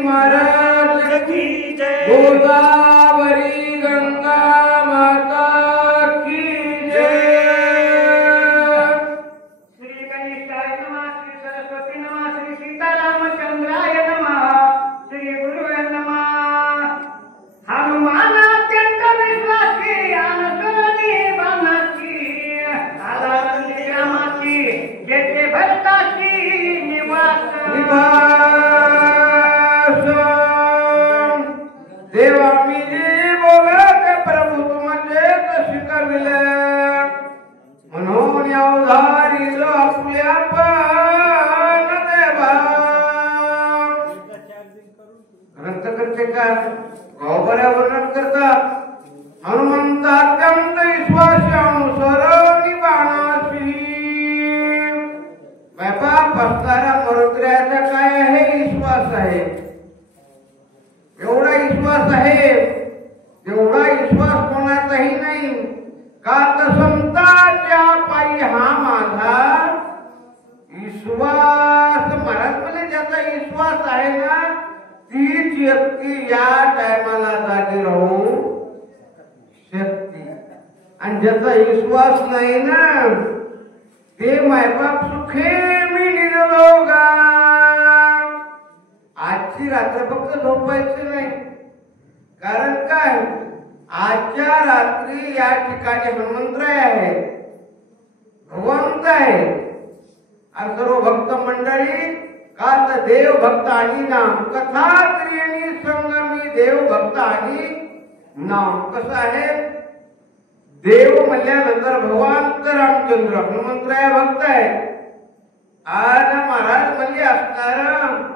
महाराज की जय। गोदावरी गंगा माता की जय। श्री गणेशाय नमः, श्री सरस्वती नमः, श्री सीतारामचंद्राय नमः, श्री गुरुवे नमः। हनुमान अत्यंत विश्वासी, अनुसरणी बाणाची, आला रामाची, जेथे भरताची निवास। देवा मी जी बोलत प्रभू तुमचे शिकविले, म्हणून अवधारी जो आपल्या पण देवा। ग्रंथ करते का गावबऱ्या वर्णन करतात। हनुमंत अत्यंत विश्वास अनुसरणी बाणासी। बाबा पसतारा मरुद्र्याचा काय आहे? विश्वास आहे। एवढा विश्वास आहे जेवढा विश्वास कोणाचाही नाही। का तर संतांच्या पायी हा माझा विश्वास। महाराज म्हणजे ज्याचा विश्वास आहे ना तीच व्यक्ती या टायमाला जागी राहू शकते, आणि ज्याचा विश्वास नाही ना ते मायबाप सुखे मी निरोगा। आजची रात्र फक्त झोपायची नाही, कारण काय आजच्या रात्री या ठिकाणी हनुमंतराय आहे, भगवंत आहे, आणि सर्व भक्त मंडळी का तर देव भक्त आणि नाम कथा त्रिणी संगमी देव भक्त आणि नाम। कसं आहे देव म्हणल्यानंतर भगवान तर रामचंद्र हनुमंतराय भक्त आहे, आणि महाराज म्हणजे असणार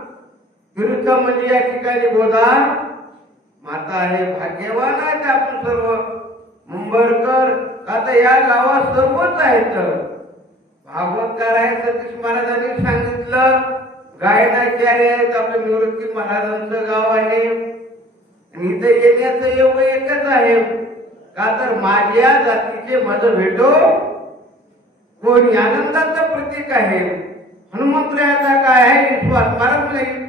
तीर्थ म्हणजे या ठिकाणी गोदा माता आहे। भाग्यवान आहेत आपण सर्व मुंबईकर, का तर या गावात सर्वच आहेत। भागवतकार आहे सतीश महाराजांनी सांगितलं, गायनाचार्य आहेत आपले निवृत्ती महाराजांचं गाव आहे, आणि इथे येण्याचं योग एकच आहे, का तर माझ्या जातीचे माझं भेटो कोणी। आनंदाचं प्रतीक आहे हनुमंतरायाचा काय आहे विश्वास। महाराज नाही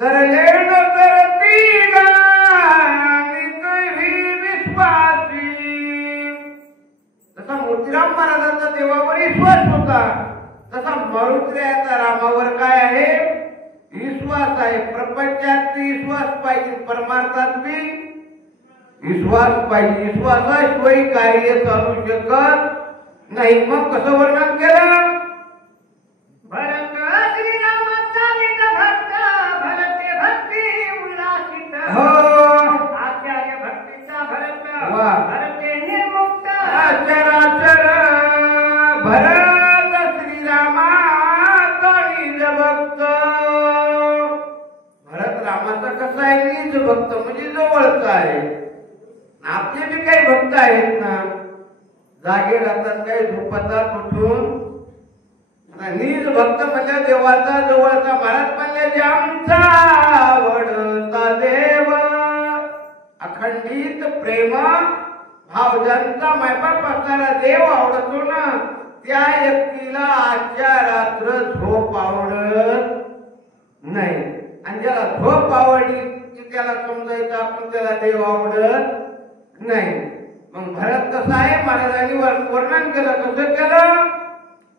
तर लेण करती गाणी तुझी विश्वासी। तसा मोतीराम महाराजांचा देवावर विश्वास होता, तसा मरुद्र्याचा रामावर काय आहे विश्वास आहे। प्रपंचात विश्वास पाहिजे, परमार्थात बी विश्वास पाहिजे। विश्वासाशिवाय कार्य चालू शकत नाही। मग कसं वर्णन केलं? भरत श्रीरामाचा निज भक्त, भरते भक्ती उल्लासित। हो आचार्य भक्तीचा भरत, वा। भरते निर्मुक्त। चराचर भरत श्रीरामाचा निज भक्त। भरत रामाचा कसा आहे निज भक्त, म्हणजे जवळचा आहे। आपले बी काही भक्त आहेत ना, जागे राहतात काही झोपतात उठून। निज भक्त म्हणजे देवाचा जवळचा। महाराज म्हणले आमचा आवडता देव, अखंडित प्रेम भाव ज्यांचा मायबाप असणारा देव आवडतो ना त्या व्यक्तीला आजच्या रात्र झोप आवडत नाही, आणि ज्याला झोप आवडली की त्याला समजायचं आपण त्याला देव आवडत नाही। मग भरत कसा आहे महाराजांनी वर्णन केलं, कसं केलं?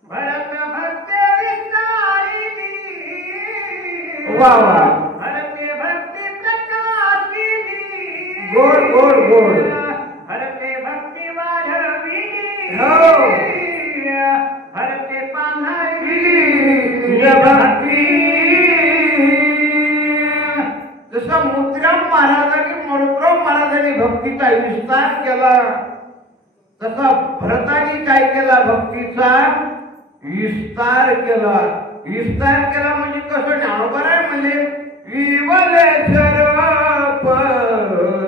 भरत भक्ती विस्तारिली, वा वा। भरते भक्ती प्रकाशिली, गोड गोड गोड। भरते भक्ती वाढविली, हो। भरते पान्हाळली भक्ती। जसं मोतीराम महाराजांनी मरुद्राम महाराजांनी भक्तीचा विस्तार केला, तसा भरतानी काय केला भक्तीचा विस्तार केला। विस्तार केला म्हणजे कसं बरोबर आहे, म्हणजे विवलेश्वर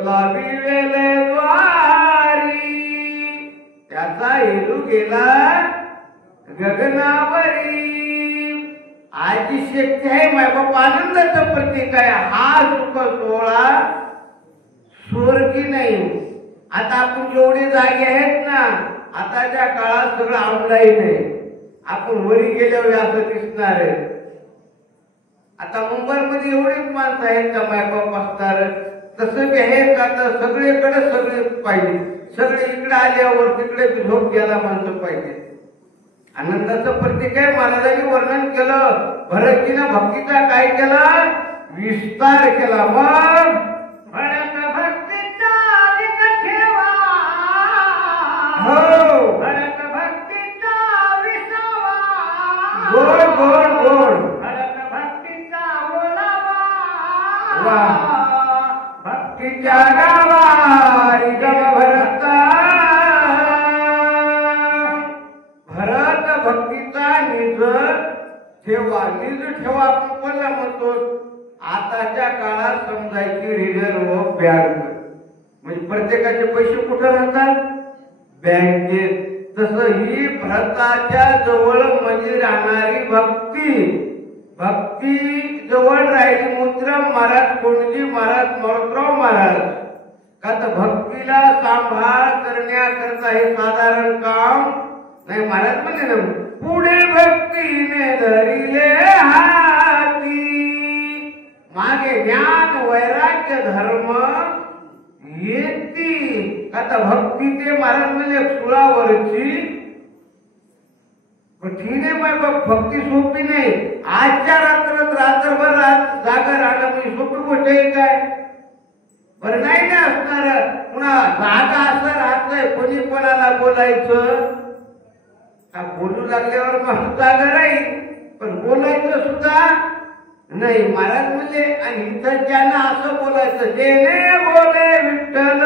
लाविले द्वारी, त्याचा हेतू गेला गगनावरी। आजी शक्ती आहे मायबाप आनंदाचं प्रतीक आहे। हा सुख सोहळा स्वर्गी नाही। आता आपण जेवढे जागे आहेत ना आताच्या काळात सगळं ऑनलाईन आहे, आपण वरी गेल्यावर असं दिसणार आहे। आता मुंबईमध्ये एवढीच माणसं आहेत का मायबाप असणार, तसं बी आहे का तर सगळीकडे सगळे पाहिजे, सगळे इकडे आल्यावर तिकडे झोप घ्यायला माणसं पाहिजे. आनंदाचं प्रतीक आहे. महाराजांनी वर्णन केलं, भरतजीनं भक्तीचा काय केला, विस्तार केला. मग भरत भक्तीचा अधिक ठेवा, हो भरत भक्तीचा विसावा, गोड गोड गोड, भरत भक्तीचा बोलावा, वा. भक्तीच्या गावा रिगम भरता, भरत भक्तीचा निज ठेवा. निज ठेवा आपण म्हणतो. आताच्या काळात समजायची रिझर्व्ह बँक, म्हणजे प्रत्येकाचे पैसे कुठे राहतात, बँकेत. तसं ही भरताच्या जवळ म्हणजे राहणारी भक्ती, भक्ती जवळ राहिली. मुद्राम महाराज, कोणजी महाराज, मारुतराव महाराज. का तर भक्तीला सांभाळ करण्याकरता हे साधारण काम नाही. महाराज म्हणजे ना, पुढे भक्तीने धरिले हाती, मागे ज्ञान वैराग्य धर्म येती. आता भक्ती ते महाराज म्हणजे सुळावरची कठीण आहे. बाबा भक्ती सोपी नाही. आजच्या रात्रभर जागा राहणं म्हणजे सोपी गोष्ट आहे काय, बरं नाही ना असणार. पुन्हा जागा असं राहतंय, कोणी कोणाला बोलायचं, बोलू लागल्यावर माणूस जागा राहील, पण बोलायचं सुद्धा नाही. महाराज म्हणजे आणि इथं ज्यांना असं बोलायचं, जेने बोले विठ्ठल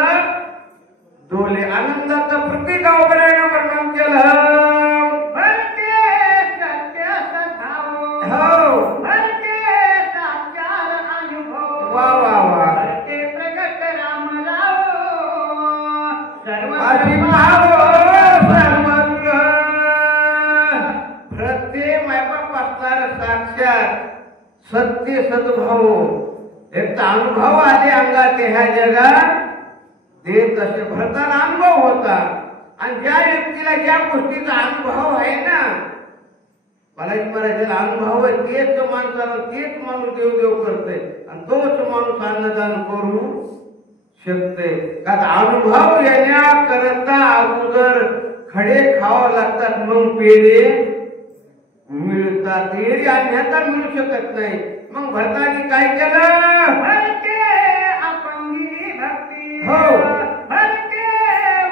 डोले. आनंदाचं प्रतीक अवघरानं वर्णन केलं. भरते सत्य सखाओ, हो भरते साचार अनुभव, वा वा वा. भरते प्रगट रामराव, सर्व भाव सर्वत्र प्रत्येक मायबाप असणार साक्षात सत्य सद्भाव. एक तर अनुभव आले अंगात ह्या जगात देत असे. भरताना अनुभव होता, आणि ज्या व्यक्तीला ज्या गोष्टीचा अनुभव आहे ना, बालाजी महाराजाला अनुभव आहे, तेच माणसाला तेच माणूस देव करतोय, आणि तोच माणूस अन्नदान करू शकते. का अनुभव येण्याकरता अगोदर खडे खावा लागतात, मग पेढे मिळतात. एरी अन्यथा मिळू शकत नाही. मग भरतानी काय केलं, भरते अपंगी भक्ती, हो. भरते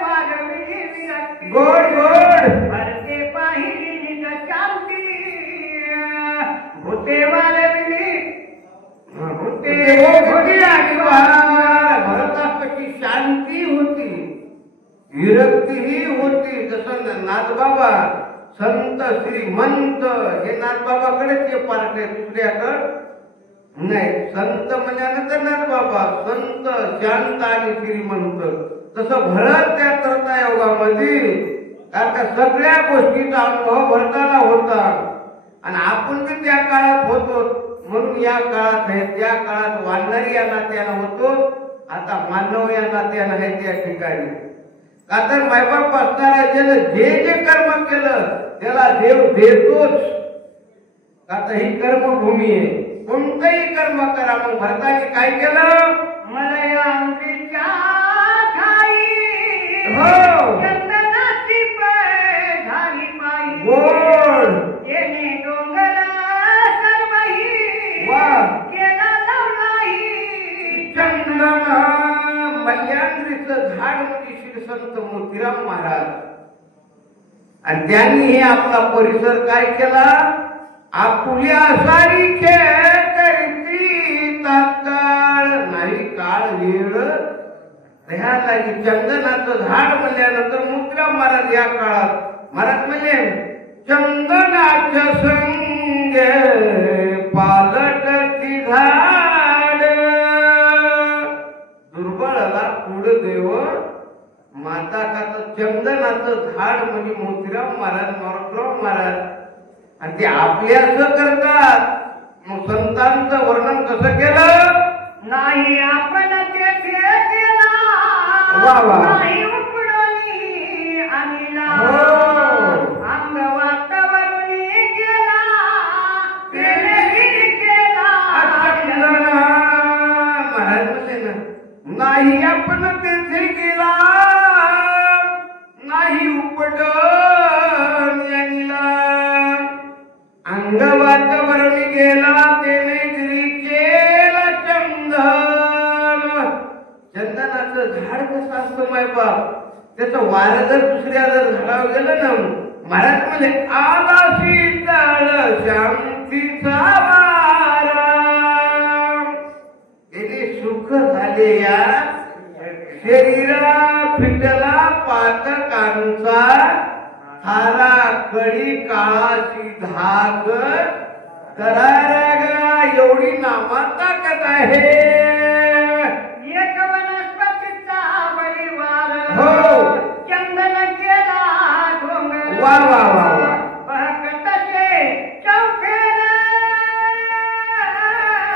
वाजविली विरक्ती, गोड गोड, भरते पाहिली निज शांती, भूते वाजविली, भूते होती आणि भरतापाशी शांती होती, विरक्तीही होती. जसं नाथबाबा संत श्रीमंत, हे नाथबाबाकडेच ते पार्ट आहे, दुसऱ्याकडे नाही. संत म्हणल्यानंतर नाथबाबा संत, शांत आणि श्रीमंत. तसं भरत त्या त्रतायोगामध्ये आता सगळ्या गोष्टीचा अनुभव भरताना होता, आणि आपण बी त्या काळात होतो. म्हणून या काळात आहे, त्या काळात वाढणारी या नात्यानं होतो, आता मानव या नात्यानं आहे त्या ठिकाणी. का तर मायबाप असणारा ज्यानं जे जे कर्म केलं त्याला देव देतोच. आता ही कर्मभूमी आहे, कोणतंही कर्म करा. मग भरताने काय केलं, मलयांत्रीच्या ठाई, हो. चंदनाची पाय झाली पायी, गोड, येणे डोंगर सर्वही, वा. केला लवलाही, चंदन मल्यांद्रीचं झाड म्हणजे श्री संत मोतीराम महाराज. आणि त्यांनी हे आपला परिसर काय केला, आपुल्या सारीखे करीती तात्काळ नाही काळ वेळ ह्याला. चंदनाचं झाड म्हणल्यानंतर मोतीराम महाराज या काळात महाराज म्हणजे चंदनाच्या संगे पालटती झाड, दुर्बळाला कुड देव माता. का चंदनाचं झाड म्हणजे मोतीराम महाराज, मारुतराव महाराज, आणि ते आपल्याच करतात. मग संतांचं वर्णन कसं केलं, नाही आपण तेथे केला, वा वा. नाही उपडोनी आणला, हो. अंग वातावरणी केला, पेढे केला, नाही आपण तेथे गेला नाही उपटन यांना अंगवात वरून गेला तेने गिरी केला चंदन चंदनाचं झाड कसं असतं माय बाप त्याचं वारं जर दुसऱ्या जर झाडावर गेलं ना महाराज म्हणजे आला शीतळ शांतीचा वारा त्याने सुख झाले या शरीरा फिटला पातकांचा हारा कळी काळाची धाग दरारा एवढी नामा ताकद आहे एक वनस्पतीचा परिवार हो चंदन केला डोंगर वा वा वा वा बहकतसे चौफेर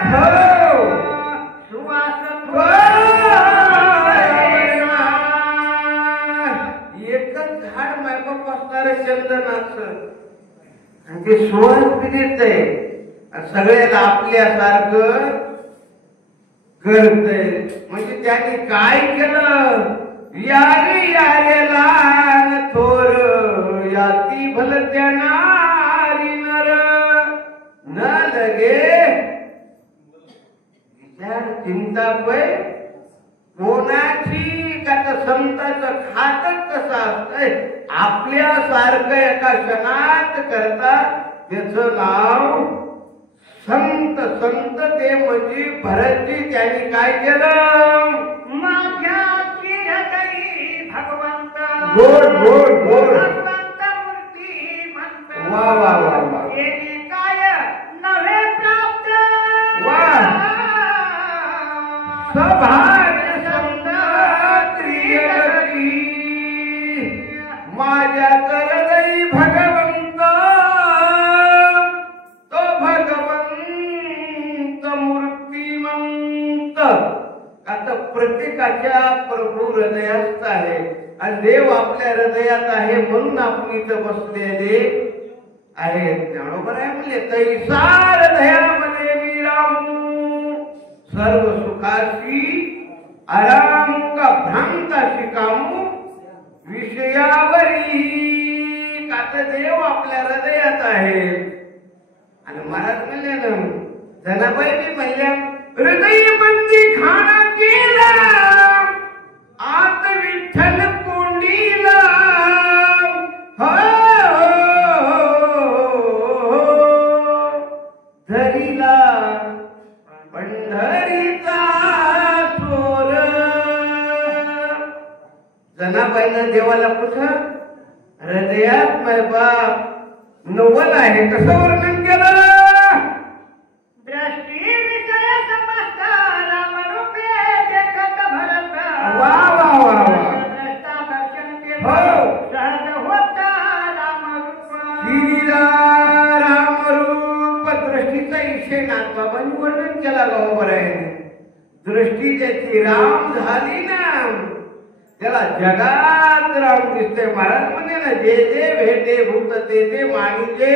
हो सुवास एकच झाड मायबाप असणार चंदनाचं आणि ते सुवास बी देतंय आणि सगळ्याला आपल्यासारखं करतंय म्हणजे त्याने काय केलं यारे यारे लहान थोर याती भलत्या नारी नर न लगे विचार चिंता पै कोणाची का तर संताचं खातच कसं असतंय आपल्यासारखं एका क्षणात करता त्याचं नाव संत संत ते म्हणजे भरतजी त्यांनी काय केलं माझ्या हृदयी भगवंत गोड गोड गोड भगवंत मूर्ती म्हणत वा वा वा वा येणे काय नव्हे प्राप्त वा सभाग्य संत क्रियती माझ्या हृदयी भगवंत तो भगवंत मूर्तिमंत आता प्रत्येकाच्या प्रभू हृदयात आहे आणि देव आपल्या हृदयात आहे म्हणून आपण इथं बसलेले आहेत बरोबर आहे म्हणजे तैसा हृदयामध्ये मी रामू सर्व सुखाशी आराम का भ्रांताशी कामू विषयावरी आता देव आपल्या हृदयात आहे आणि महाराज म्हणले ना जनाबाई बी म्हणल्या हृदय बंदी खाना केला आत विठ्ठल कोंडीला धरीला पंढरीचा चोर जनाबाईनं देवाला कुठं हृदयात माय बाप नवल आहे कसं वर्णन केलं दृष्टी विषय समस्त रामरूपे देखत भरत वा वा वा वा द्रष्टा दर्शन केलं हो. सहज होत रामरूप श्रीला रामरूप दृष्टीचा विषय नाथबाबांनी वर्णन केला बरोबर आहे दृष्टी ज्याची राम झाली ना त्याला जगात राम दिसते महाराज म्हणे ना जे जे भेटे भूत ते मानिजे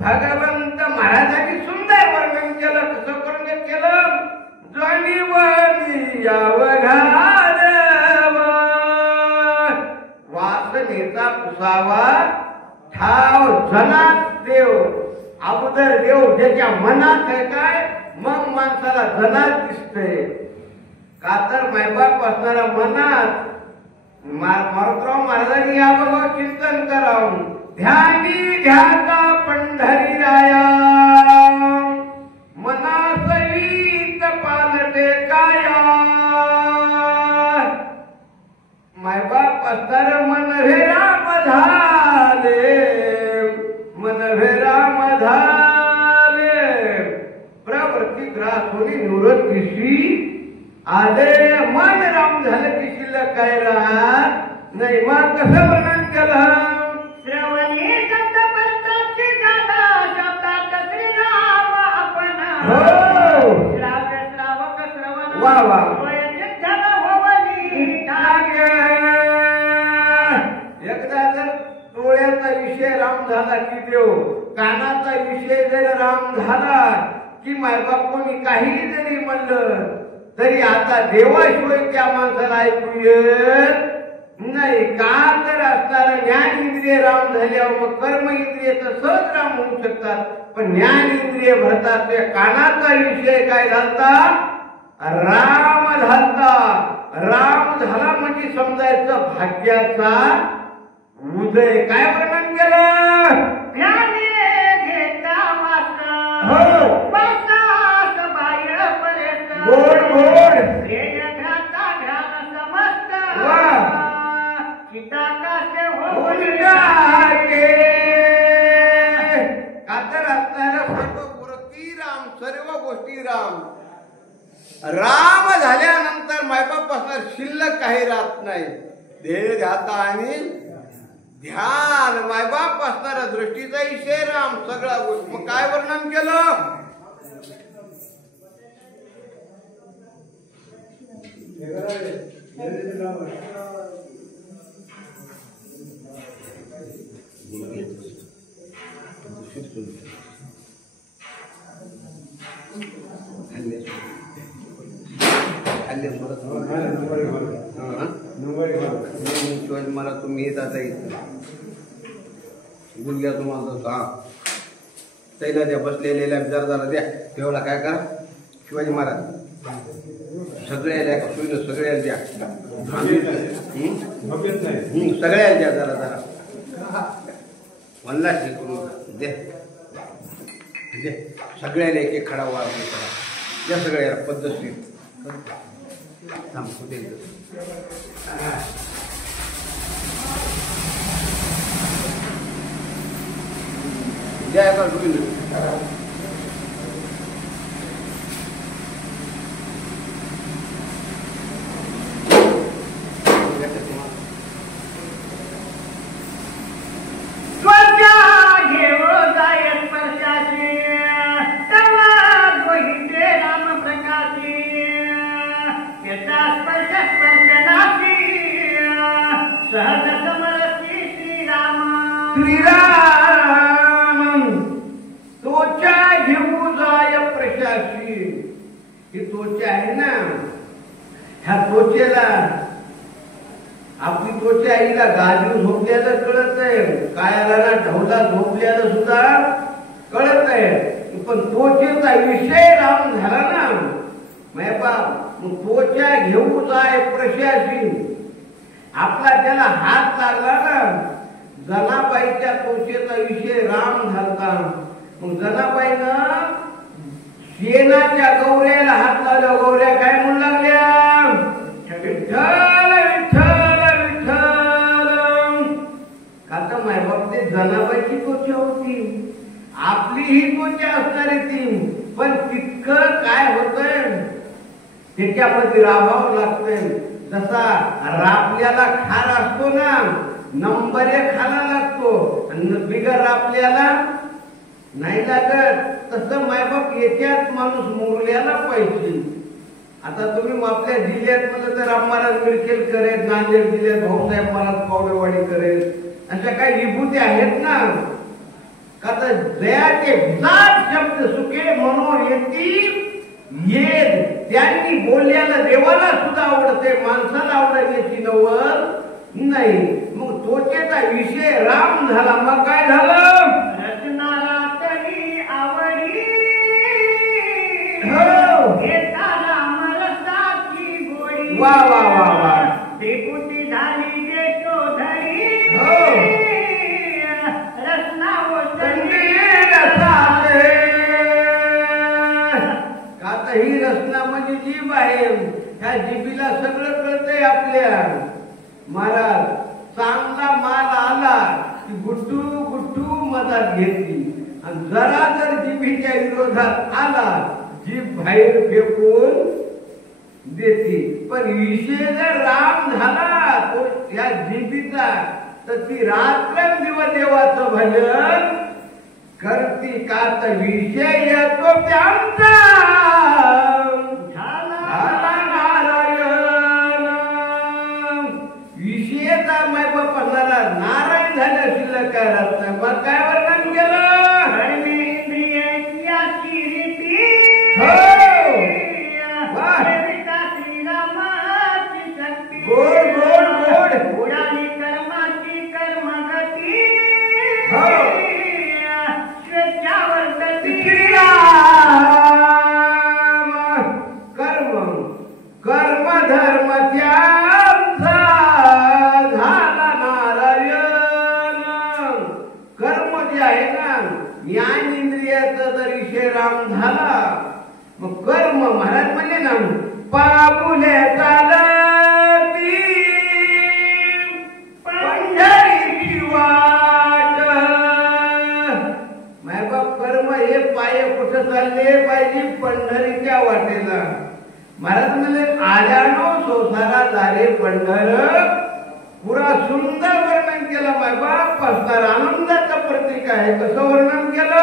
भगवंत महाराजांनी सुंदर वर्णन केलं कसं वर्णन केलं जणीवनी यावघार वासनेचा पुसावा ठाव जनात देव अगोदर देव ज्याच्या मनात आहे काय मग माणसाला जनात दिसतंय का तर मायबाप असणारा मनात मारुतराव महाराजांनी या बघा चिंतन करावं ध्यानी ध्याता पंढरी राया मनासहित पालटे काया मायबाप असणार मन हे राम झाले मन हे राम झाले प्रवृत्ती ग्रास होणी निवृत्तीशी आले मन राम झालं की शिल्लक काय राहत नाही मग कसं वर्णन केलं श्रवणी शब्द परताची झाला शब्दात श्रीराम आपण हो श्राव्य श्रावक श्रवण वा वा वयचित्तन होवनी ठाके एकदा जर डोळ्याचा विषय राम झाला की देव कानाचा विषय जर राम झाला की मायबाप कोणी काही जरी म्हणलं तरी आता देवाशिवाय त्या माणसाला ऐकू येत नाही. का तर असणारं ज्ञान इंद्रिय राम झाल्यावर मग कर्म इंद्रिय तर सहज राम होऊ शकतात. पण ज्ञान इंद्रिय भरतात त्या कानाचा विषय काय झालता? राम झालता. राम झाला म्हणजे समजायचं भाग्याचा उदय. काय वर्णन केलं? गोड गोड कातर असणारा सर्व मूर्ती राम, सर्व गोष्टी राम. राम झाल्यानंतर मायबाप असणार शिल्लक काही राहत नाही. देह ध्याता आणि ध्यान मायबाप असणारा दृष्टीचा विषय राम सगळ्या गोष्टी. मग काय वर्णन केलं? मला तुम्ही येत आता गुडघ्या तुम्हाला तैला द्या बसलेल्या जरा द्या. तेवढा काय करा शिवाजी महाराज सगळ्याला सगळ्याला द्या. सगळ्याला द्या जरा जरा म्हणला करून दे दे. सगळ्याला एक एक खडा वाढ करा द्या. सगळ्याला पद्धतशीर थांबू दे. द्या का आपली त्वचा आईला गाजू झोपल्याला कळत नाही. कायाला ना ढवला झोपल्याला सुद्धा कळत नाही. पण त्वचेचा विषय राम झाला ना माय बाप. मग त्वचा घेऊ जाय प्रशासी. आपला त्याला हात लागला ना जनाबाईच्या त्वचेचा विषय राम झाला. मग जनाबाईनं शेणाच्या गौऱ्याला हात लावल्या. गौऱ्या काय म्हणू लागल्या? विठ्ठल विठ्ठल विठ्ठल. आता मायबाप ते जनाबाईची त्वचा होती. आपली ही त्वचा असणारी ती. पण तितकं काय होतंय त्याच्यामध्ये राहावं लागतंय. जसा रापल्याला खार असतो ना नंबर एक खाला लागतो आणि बिगर रापल्याला नाही लागत. तसं मायबाप याच्यात माणूस मोरल्याला पाहिजे. आता तुम्ही आपल्या जिल्ह्यात म्हणलं तर राम महाराज मिळकेल करेल, नांदेड जिल्ह्यात भाऊसाहेब महाराज पावडेवाडी करेल, अशा काही विभूती आहेत ना. का तर जयाचे जात शब्द सुखे म्हणून येतील येत. त्यांनी बोलल्याला देवाला सुद्धा आवडते, माणसाला आवडण्याची नवल नाही. मग त्वचेचा विषय राम झाला. मग काय झालं? रत्नाला तरी आवडी हो घेता राम रसाची गोडी. वा वा वा वा. बेपुटी झाली यशोधरी हो रत्ना ओसंडी ही रचना म्हणजे जीभ आहे. ह्या जीबीला सगळं कळतंय आपल्या. महाराज चांगला माल आला की गुट्टू गुट्टू मधात घेतली आणि जरा जर जीबीच्या विरोधात आला जीभ बाहेर फेकून देते. पण विषय जर राम झाला तो या जीबीचा तर ती रात्रंदिवस देवाचं भजन करती. का तर विषय येतो त्यांचा विषयचा मायबाप नारायण झाल्या शिल्लक काय राहत नाही. मग काय वर्णन केलं? इंद्रियाची रीती हो इंद्रियाचा जर विषय राम झाला मग कर्म महाराज म्हणले ना पापुले चालती पंढरीची वाट. मायबाप कर्म हे पाय कुठं चालले पाहिजे पंढरीच्या वाटेला. महाराज म्हणले आल्यानो संसारा झाले पंढर. पुरा सुंदर वर्णन केलं मायबाप. असणार आनंदाचं प्रतीक आहे. कसं वर्णन केलं.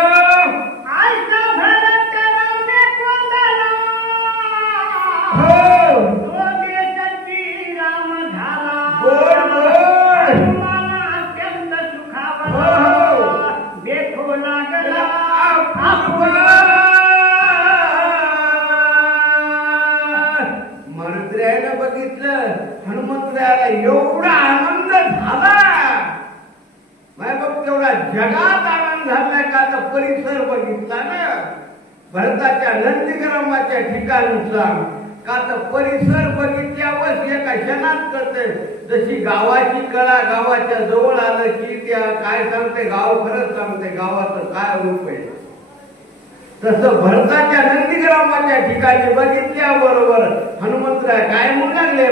मरुद्र्याला बघितलं हनुमंतरायाला एवढा आनंद झाला. मायबाप तेवढा जगात आनंद झाला का आता परिसर बघितला ना भरताच्या नंदीग्रामाच्या ठिकाणचा का तर परिसर बघितल्यावर एका क्षणात कळते. जशी गावाची कळा गावाच्या जवळ आलं की त्या काय सांगते गाव खरंच सांगते गावाचं काय रूप आहे. तसं भरताच्या नंदीग्रामाच्या ठिकाणी बघितल्याबरोबर हनुमंतराय काय म्हणू लागले.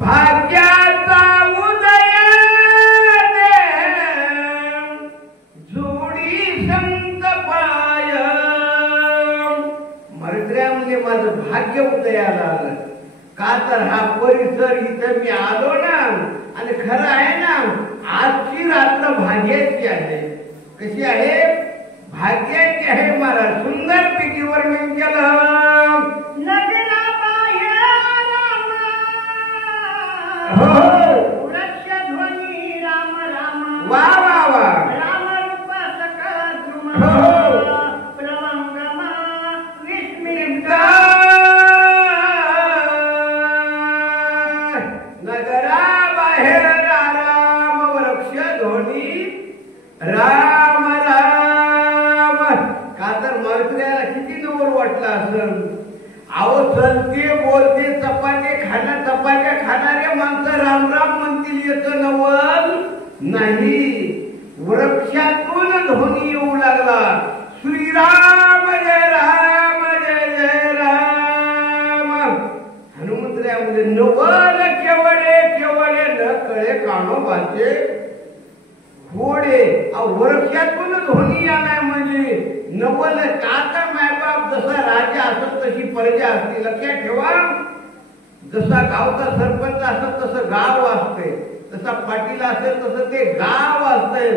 भाग्याचा उदय जोडी संत पाय. मरुद्र्या म्हणजे माझं भाग्य उदयाला आलं का तर हा परिसर इथं मी आलो ना. आणि खरं आहे ना आजची रात्र भाग्याची आहे. कशी आहे भाग्याची आहे. महाराज सुंदर पैकी वर्णन केलं. वृक्षध्वनी राम राम वा वा वा. राम रूप सकल प्रवंगमा विस्मित. नगरा बाहेर राम वृक्षध्वनी राम राम. का तर मरुद्र्याला किती नवल वाटलं असं. अहो चलते बोलते चपात्या खाणारे माणसं राम राम म्हणतील येतं नवल नाही. वृक्षातून ध्वनी येऊ लागला श्रीराम जय राम जय जय राम. हनुमंतरायामध्ये नवल केवळे न कळे कानोबाचे घोडे. वृक्षातून ध्वनी आलाय म्हणजे नवल काका मायबाप जसा राजा असत तशी प्रजा असते. लक्षात ठेवा. जसा गावचा सरपंच असत तसं गाव असते. तसा पाटील असेल तसं ते गाव असते.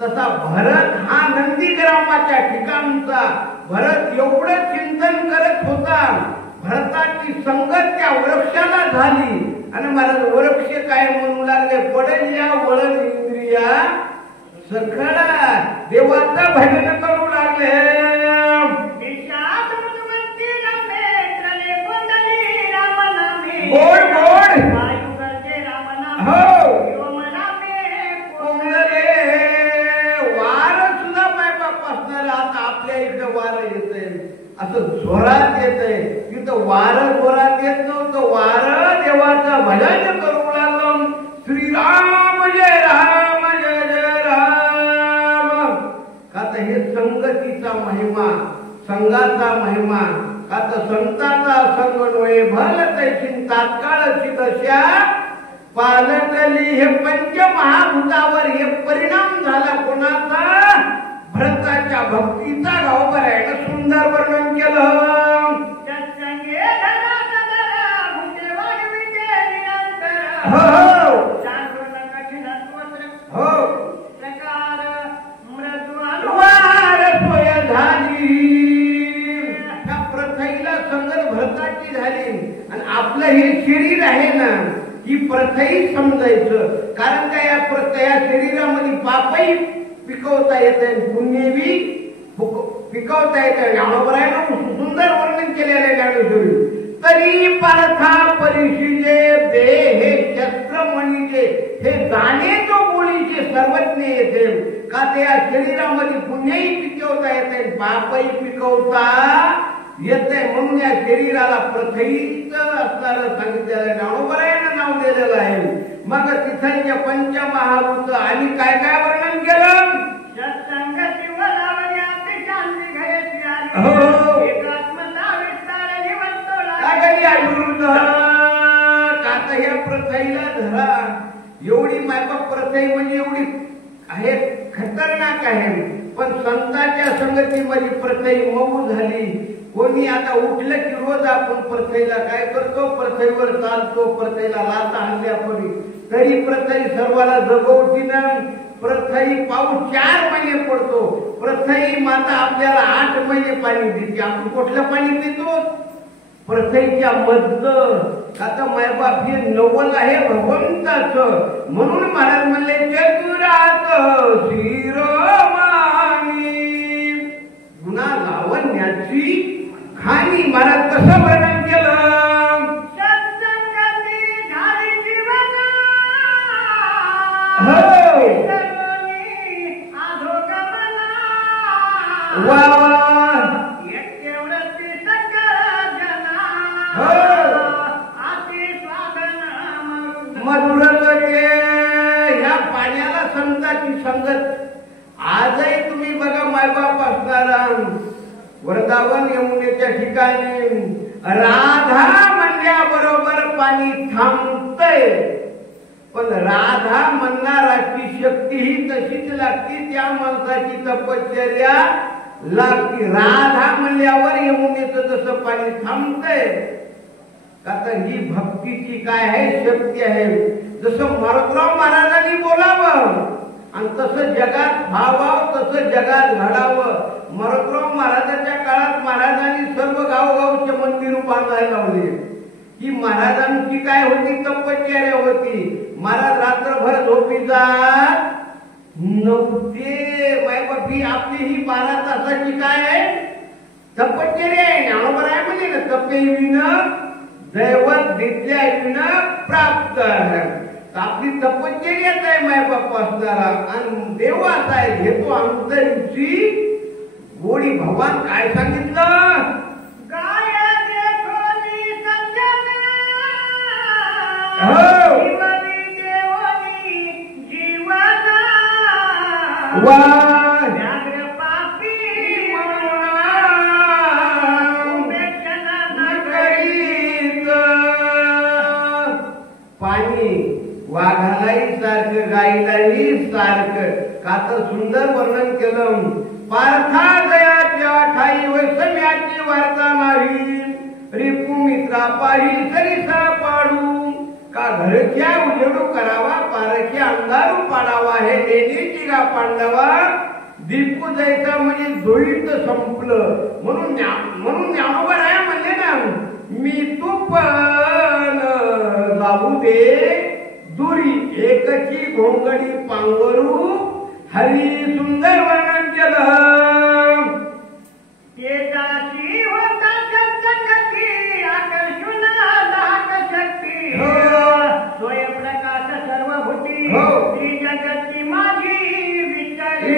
तसा भरत हा नंदीग्रामाच्या ठिकाणचा भरत एवढं चिंतन करत होता. भरताची संगत त्या वृक्षाला झाली आणि महाराज वृक्ष काय म्हणू लागले. पडेल या वळण इंद्रिया सखडा. देवाचं भजन करू लागले. गोड गोड हो वार सुद्धा मायबाप असणार. आता आपल्या इकडे वार येतंय असं जोरात येतंय. तिथं वार जोरात येत नव्हतं. वार देवाचं भजन करू लागलं. श्रीराम जय राम जय जय राम. का तर हे संगतीचा महिमा संघाचा महिमा. का तर संताचा संग नोये भलतैशी तात्काळची दशा पालटली. हे पंचमहाभूतावर हे परिणाम झाला कोणाचा. भरताच्या भक्तीचा गावभर आहे. सुंदर वर्णन केलं. आपलं हे शरीर आहे ना ही प्रथाही समजायचं. कारण काय या शरीरामध्ये पापही पिकवता येते पुण्यही पिकवता येते. बरोबर आहे ना. सुंदर वर्णन केलेलं आहे ज्ञानेश्वरी. तरी पारथा परिशिजे दे हे शस्त्र म्हणीचे हे जाणे तो बोलीचे सर्वज्ञ येते. का ते या शरीरामध्ये पुण्यही पिकवता येते पापही पिकवता येते. म्हणून या शरीराला प्रथईत असणारं सांगितलेलं ज्ञानोबरायानं नाव दिलेलं आहे. मग तिथं पंचमहाभूत आणि काय काय वर्णन केलं. सत्संगती वलावल्यात शांती प्रथईला धरा. एवढी मायबाप प्रथई म्हणजे एवढी आहे, खतरनाक आहे. पण संतांच्या संगतीमध्ये प्रथई मऊ झाली. कोणी आता उठलं की रोज आपण प्रथईला काय करतो, प्रथईवर चालतो, प्रथईला लाता हल्ल्या पडी, तरी प्रथई सर्वाला जगवती नाही. प्रथई पाऊस 4 महिने पडतो, प्रथई माता आपल्याला 8 महिने पाणी देते. आपण कुठलं पाणी पितो? प्रथईच्या मधलं. आता मायबाप हे नवल आहे भगवंताचं. म्हणून महाराज म्हणले चतुरात शिरोमानी गुणा लावण्याची खाणी. महाराज कसं वर्णन केलं? सत्संगती झाली जीवन, विसरलोनी अधोगमना. एकटेवढती सकळ जना, अति स्वागन मधुरच ते ह्या पाण्याला संतांची संगत. आजही तुम्ही बघा मायबाप असणारा वृंदावन यमुनेच्या ठिकाणी राधा म्हणल्याबरोबर पाणी थांबतय. पण राधा म्हणणाराची शक्ती ही तशीच लागती, त्या माणसाची तपश्चर्या लागती. राधा म्हणल्यावर यमुनेचं जसं पाणी थांबतय, का तर ही भक्तीची काय आहे, शक्ती आहे. जसं मारुतराव महाराजांनी बोलावं आणि तसं जगात व्हावं, तसं जगात घडावं. मारुतराव महाराजांच्या काळात महाराजांनी सर्व गावगावचे मंदिर बांधायला लावले. ही महाराजांची काय होती, तपश्चर्या होती. महाराज रात्रभर झोपी जात नव्हते. मायबापी आपली ही 12 तासाची काय आहे, तपश्चर्या आहे. ज्ञानोबर आहे म्हणजे ना, तपेविन दैवत विद्या प्राप्त. आपली तपश्चर्याच आहे मायबाप असणारा आणि देव असा आहे, घेतो अंतरीची गोडी. भगवान काय सांगितलं? गाय देखोनी संजना, जीवनी देवनी जीवना. व्याघ्र पापी उमेक्षण न करीत. पाणी वाघालाही सारखं, गाईलाही सारखं. का तर सुंदर वर्णन केलं. पार्था दयाच्या ठाई वैषम्याची वार्ता नाही, रिपू मित्रा पाही सरिसा पाडू. का घरच्या उजेडू करावा, पारख्या अंधारू पाडावा, हे देण्याची गा पांडवा. दीपू जैसा म्हणजे धुळीत संपलं. म्हणून ज्ञानोबा आहे म्हणजे ना, मी तू पण लावू दे दुरी, एकची घोंगडी पांघरू. हरी सुंदर वर्णन केलं. तेजाची होता सत्संगती, आकर्षण दाट शक्ती. स्वयंप्रकाश सर्वभूती, श्री जगती माझी विचारी.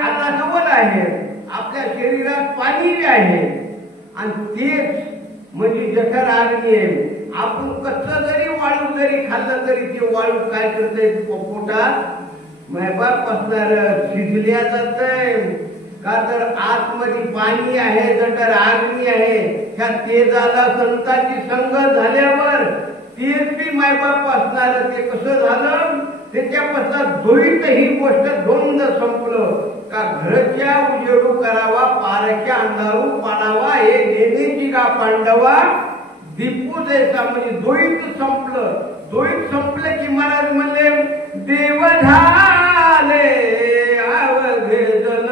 आता सवल आहे, आपल्या शरीरात पाणी आहे आणि तेच म्हणजे जठर अग्नी आहे. आपण कसं जरी वाळू जरी खाल्लं तरी ते वाळू काय करतंय, पोटात मायबाप असणार शिजल्या जातंय. का तर आतमध्ये पाणी आहे, जठर अग्नी आहे. त्या तेजाला संतांची संगत झाल्यावर तेच बी मायबाप असणार. ते कसं झालं, त्याच्यापासून धुळीत ही गोष्ट धुंद संपलं. का घरच्या उजेडू करावा, पारख्या अंधारू पाडावा, हे देण्याची का पांडवा. दीपू जैसा म्हणजे धुळीत संपलं. धुळीत संपलं की महाराज म्हणले देव झाले अवघे जन.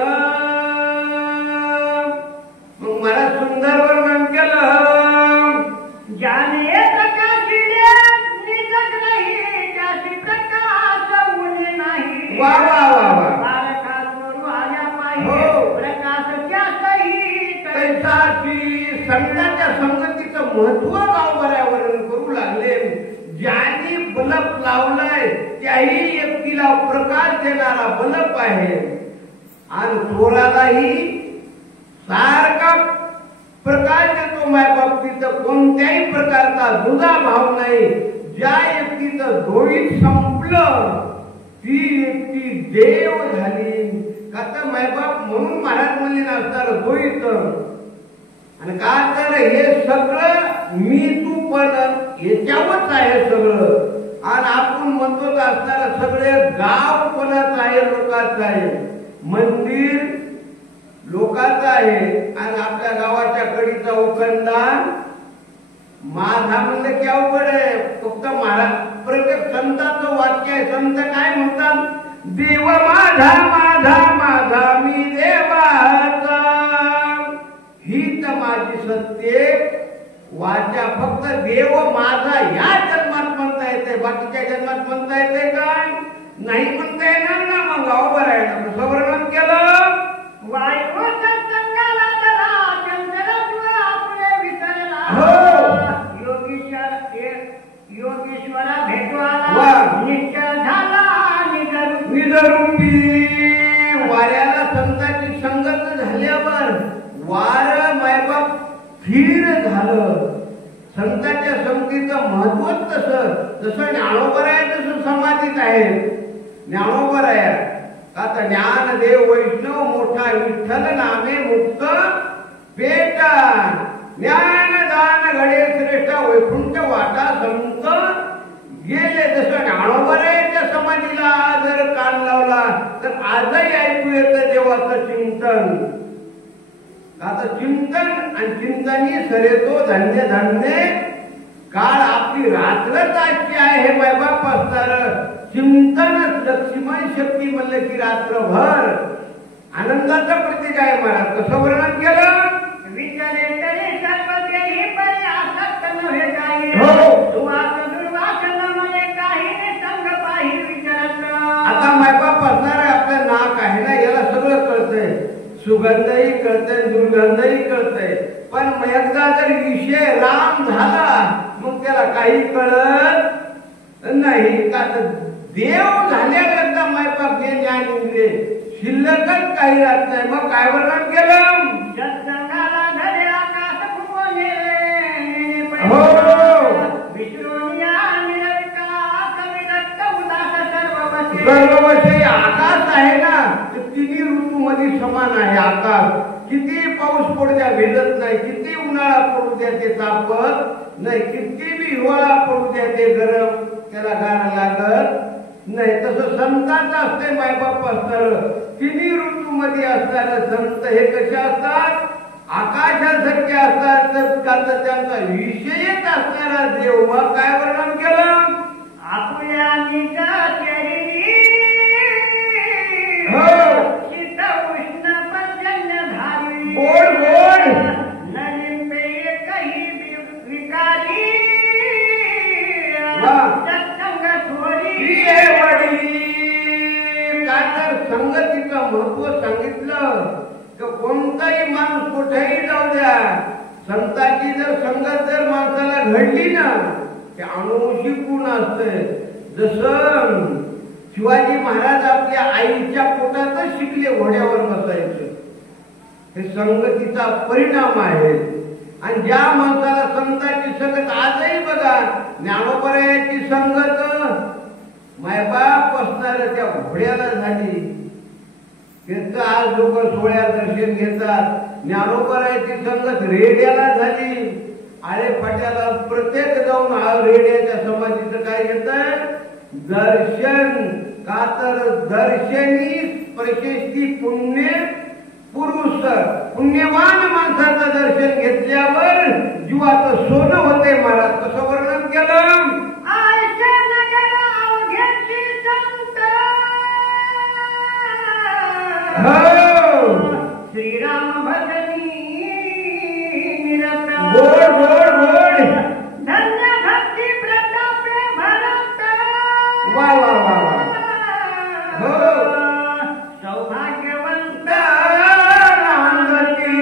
मग मला सुंदर वर्णन केलं. ज्याने प्रकाशिले निजक नाही, त्याची प्रकाश उणे नाही. वा वा वा वा. बालकासवरू आल्या पाहिजे, प्रकाश त्यासही तैसाची संतांच्या संगतीचं महत्व गावभरावरून करू लागले. ज्यांनी बल्ब लावलाय त्याही व्यक्तीला प्रकाश देणारा बल्ब आहे आणि चोरालाही सारखा प्रकाश देतो. मायबाबतीचं कोणत्याही प्रकारचा जुदा भाव नाही. ज्या व्यक्तीचं धोळीत संपलं ती व्यक्ती देव झाली. का तर मायबाप म्हणून महाराज म्हणले नसणार धोळीत. आणि का तर हे सगळं मी तू पण याच्यावरच आहे सगळं. आणि आपण म्हणतो असणारा सगळे गाव कोणाचं आहे? लोकांचं आहे. मंदिर लोकांचं आहे. आणि आपल्या गावाच्या कडीचा उखंडा माझा म्हणलं की अवघड आहे. फक्त महाराज प्रत्येक संतांचं वाक्य आहे. संत काय म्हणतात? देव माझा माझा माझा मी देवाचा, हीच माझी सत्य वाचा. फक्त देव माझा या जन्मात म्हणता येते, बाकीच्या जन्मात म्हणता येते काय? नाही म्हणता येणार ना. मग अवघड आहे ना. कसं वर्णन केलं? वायू सत्संगाला दला चंद्रत्व आपले विसरला. हो. योगेश्वरा भेटवाला निश्चय झाला निजरूपी. वाऱ्याला संतांची संगत झाल्यावर वार मायबाप स्थिर झालं. संतांच्या संगतीचं महत्वच तसं. जसं ज्ञानोबर आहे तसं समाधीत आहे. ज्ञानोबर आहे का तर ज्ञानदेव वैष्णव मोठा विठ्ठल नामे मुक्त पेटा. ज्ञानदान घडे श्रेष्ठ वैकुंठ वाटा संत गेले. जसं ज्ञानोबर आहे त्या समाधीला जर कान लावला तर आजही ऐकू येतं देवाचं चिंतन. आता चिंतन आणि चिंतनी सरेतो धन्य धन्य. काळ आपली रात्रच आजची आहे हे मायबाप असणार. चिंतनच लक्ष्मण शक्ती म्हणलं की रात्रभर आनंदाचं प्रतीक आहे. महाराज कसं वर्णन केलं? विचारे तरी सर्व देही परी आसक्त नव्हे काही. सुवास दुर्वास न मने काही संग पाही विचारत. आता मायबाप असणार आपलं नाक आहे ना, याला सगळं कळतंय. सुगंधही कळतंय, दुर्गंधही कळतंय. पण एकदा जर विषय राम झाला मग त्याला काही कळत नाही. का तर देव झाल्यावर एकदा मायबाप हे ज्ञान इंद्रिय शिल्लकच काही राहत नाही. मग काय वर्णन केलं? सत्संगाला धरे आकाश फुटवणे हो. विष्णुनिया निरविकास विरक्त उदास सर्ववशे. सर्ववशे आकाश आहे ना, तर तिन्ही ऋतूमध्ये समान आहे. आकाश किती पाऊस पडू द्या भिजत नाही, किती उन्हाळा पडू द्या ते तापत नाही, किती बी हिवाळा पडू द्या ते गरम त्याला गार लागत नाही. तसं संतांचं असते मायबाप असणार. तिन्ही ऋतूमध्ये असणारे संत हे कसे असतात? आकाशासारखे असतात. तर त्यांचा विषयच असणारा देव. मग काय वर्णन केलं? आपुल्या निजा शरीरी शीत उष्ण पर्जन्य धारी. गोड गोड नलिंबे काही विकारी सत्संग थोडी. का तर संगतीचं महत्व सांगितलं तर कोणताही माणूस कुठेही जाऊ द्या, संतांची जर संगत जर माणसाला घडली ना ते अनुवंशिक गुण असते. जसं शिवाजी महाराज आपल्या आईच्या पोटातच शिकले घोड्यावर बसायचं. हे संगतीचा परिणाम आहे. आणि ज्या माणसाला संतांची संगत आजही बघा ज्ञानोबरायाची संगत मायबाप असणाऱ्या त्या घोड्याला झाली. त्याचं आज लोक सोहळ्यात दर्शन घेतात. ज्ञानोबरायाची संगत रेड्याला झाली. आळे फाट्याला प्रत्येक जाऊन रेड्याच्या समाधीचं काय घेतात? दर्शन. का तर दर्शनी प्रशस्ती पुण्य पुरुष. पुण्यवान माणसाचं दर्शन घेतल्यावर जीवाचं सोनं होते. महाराज कसं वर्णन केलं? श्रीराम भजनी निरत. गोड गोड गोड धन्य भक्ती प्रताप भरत. वा वा वा वा. हो. सौभाग्यवंत नांदती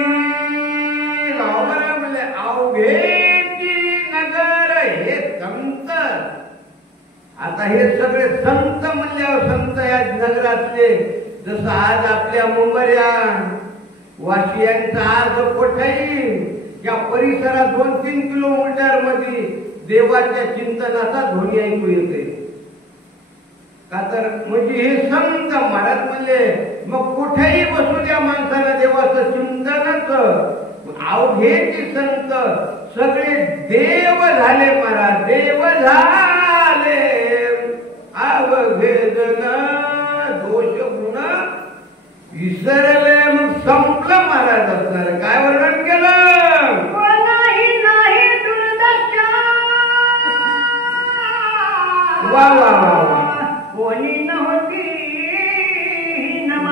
म्हणजे अवघेची नगर हे संत. आता हे सगळे संत म्हणल्यावर संत या नगरातले. जसं आज आपल्या मुंबऱ्या वाशियांचा आज कोठाई या परिसरात 2-3 किलोमीटर मध्ये देवाच्या चिंतनाचा ध्वनी ऐकू येते. का तर म्हणजे हे संत महाराज म्हणले मग कुठेही बसू द्या माणसाला देवाचं चिंतनच. अवघेची संत सगळे देव झाले महाराज, देव झाले अवघे जन दोष गुण विसरले. मग संपलं महाराज असणार. काय वर्णन केलं? कोणाही नाही दुर्दशा, वा वा वा, कोणी नव्हती